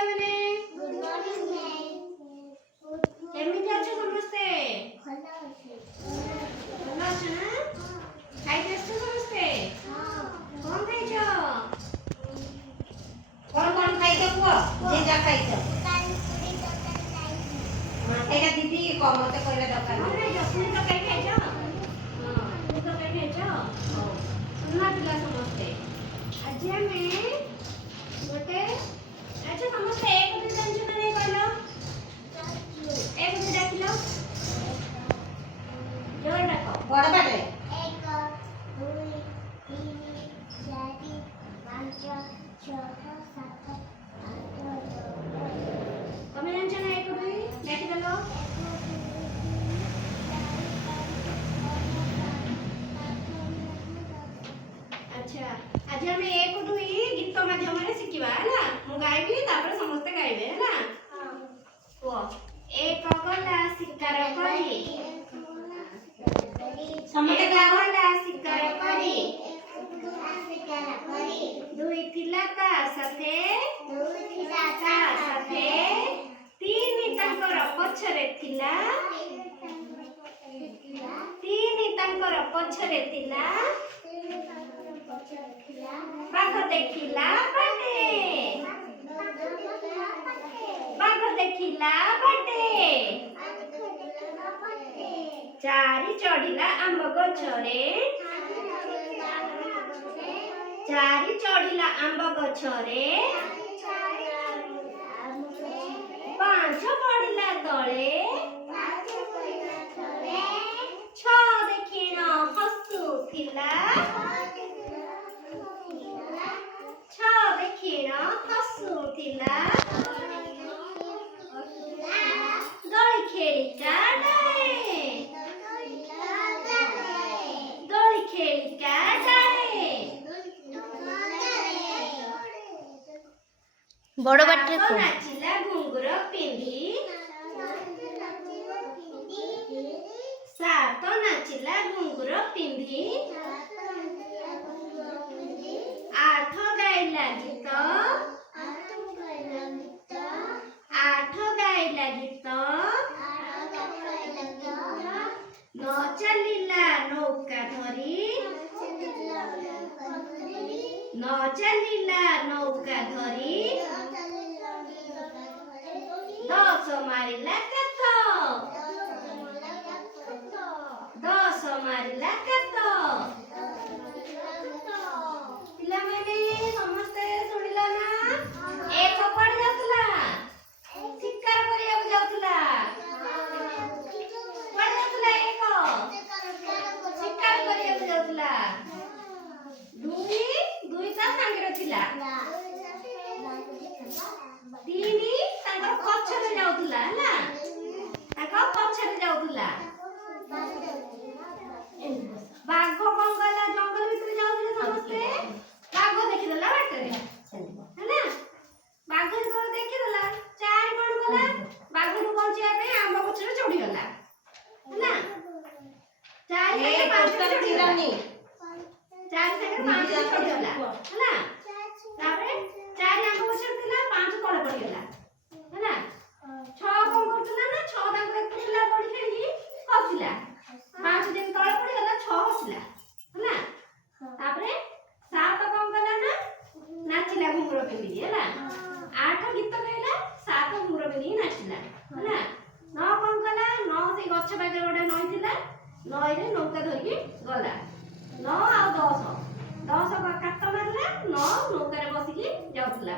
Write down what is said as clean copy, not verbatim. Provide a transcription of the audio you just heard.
ପିଲାମାନେ କେମିତି ଅଛ ସମସ୍ତେ? ଭଲ ଅଛ ନା? ଖାଇକି ଆସିଛ ସମସ୍ତେ? କଣ ଖାଇଛ? କଣ ଖାଇଛ କୁହ? ଯେ ଯା ଖାଇଛ ସେଇଟା ଦିଦି ମତେ କହିଲା ଦରକାର କଣ ଖାଇଛ? ପୁରୀ ତରକାରୀ ଖାଇଛ? ହଁ, ପୁରୀ ତରକାରୀ ଖାଇଛ? ହଉ, ଶୁଣୁନା ପିଲା ସମସ୍ତେ, ଆଜି ଆମେ ଗୋଟେ ଆଚ୍ଛା ସମସ୍ତେ ଏକ ଦୁଇ ଜାଣିଛ ନା ନାହିଁ କହିଲ? ଏକ ଦୁଇ ଡାକିଲ, ଜୋର ଡାକ। ବଡ ପାଟେ 1 2 3 4 5 6 7 ତମେ ଜାଣିଛ ନା ଏକ ଦୁଇ ଡାକିଦେଲ? ଆଚ୍ଛା ଆଜି ଆମେ ଏକ ଦୁଇ ଗୀତ ମାଧ୍ୟମରେ ଶିଖିବା ହେଲା। ମୁଁ ଗାଇବି ତାପରେ ସମସ୍ତେ ଗାଇବେ ହେଲା। କୁହ ଏକ ଗଲା ଶିକାର କରି ସମସ୍ତେ ଏକ ଗଲା ଶିକାର କରି ଦୁଇ ଥିଲା ତା ସାଥେ ତିନି ତାଙ୍କର ପଛରେ ଥିଲା ତିନି ତାଙ୍କର ପଛରେ ଥିଲା ବାଘ ଦେଖିଲା ବାଟେ ବାଘ ଦେଖିଲା ବାଟେ ଚାରି ଚଢିଲା ଆମ୍ବ ଗଛରେ ଚାରି ଚଢିଲା ଆମ୍ବ ଗଛରେ ପାଞ୍ଚ ପଡ଼ିଲା ତଳେ ଛଅ ଦେଖିଣ ହସୁଥିଲା ଛଅ ଦେଖିଣ ହସୁଥିଲା ଦୋଳି ଖେଳିକା ଡାଳେ ଦୋଳି ଖେଳିକା ଡାଳେ ବଡ ପାଟେ ନାଚିଲା ଘୁଙ୍ଗୁର ପିନ୍ଧି ସାତ ନାଚିଲା ଘୁଙ୍ଗୁର ପିନ୍ଧି ଆଠ ଗାଇଲା ଗୀତ ଆଠ ଗାଇଲା ଗୀତ ନ ଚାଲିଲା ନୌକା ଧରି ନ ଚାଲିଲା ନୌକା ଧରି ଦଶ ମାରିଲା କାତ ଦଶ ମାରିଲା କାତ ପିଲାମାନେ ସମସ୍ତେ ଶୁଣିଲ ନା? ଏକ କୁଆଡେ ଯାଉଥିଲା? ଶିକାର କରିବାକୁ ଯାଉଥିଲା। କୁଆଡେ ଯାଉଥିଲା? ଏକ ଶିକାର କରିବାକୁ ଯାଉଥିଲା। ଦୁଇ ଦୁଇ ତା ସାଙ୍ଗରେ ଥିଲା। ତିନି ତାଙ୍କ ପଛରେ ଯାଉଥିଲା ହେଲା। ତାଙ୍କ ପଛରେ ଯାଉଥିଲା। ବାଘ କଣ କଲା? ଜଙ୍ଗଲ ଭିତରେ ଯାଉଥିଲେ ସମସ୍ତେ। ବାଘ ଦେଖିଦେଲା ବାଟରେ ହେଲା। ବାଘ ଯେତେବେଳେ ଦେଖିଦେଲା ଚାରି କଣ କଲା? ବାଘରୁ ବଞ୍ଚିବା ପାଇଁ ଆମ୍ବ ଗଛରେ ଚଢିଗଲା ହେଲା। ଚାରି ସାଙ୍ଗେ ପାଞ୍ଚ ଚଢିଗଲା। ଚାରି ସାଙ୍ଗେ ପାଞ୍ଚ ଚଢିଗଲା ହେଲା। ତାପରେ ଚାରି ଆମ୍ବ ଗଛରେ ଥିଲା, ପାଞ୍ଚ ତଳେ ପଡିଗଲା ହେଲା। ଛଅ କଣ କରୁଥିଲା ନା? ଛଅ ତାଙ୍କୁ ଦେଖୁଥିଲା ଦୋଳି ଖେଳିକି ହସିଲା। ପାଞ୍ଚ ଦିନ ତଳେ ପଡିଗଲା, ଛଅ ହସିଲା ହେଲା। ତାପରେ ସାତ କଣ କଲା ନା? ନାଚିଲା ଘୁଙ୍ଗୁର ପିନ୍ଧିକି ହେଲା। ଆଠ ଗୀତ ଗାଇଲା, ସାତ ଘୁଙ୍ଗୁର ପିନ୍ଧିକି ନାଚିଲା ହେଲା। ନଅ କଣ କଲା? ନଅ ସେଇ ଗଛ ପାଖରେ ଗୋଟେ ନଈ ଥିଲା, ନଈରେ ନୌକା ଧରିକି ଗଲା। ନଅ ଆଉ ଦଶ, ଦଶ କାତ ମାରିଲା, ନଅ ନୌକାରେ ବସିକି ଯାଉଥିଲା।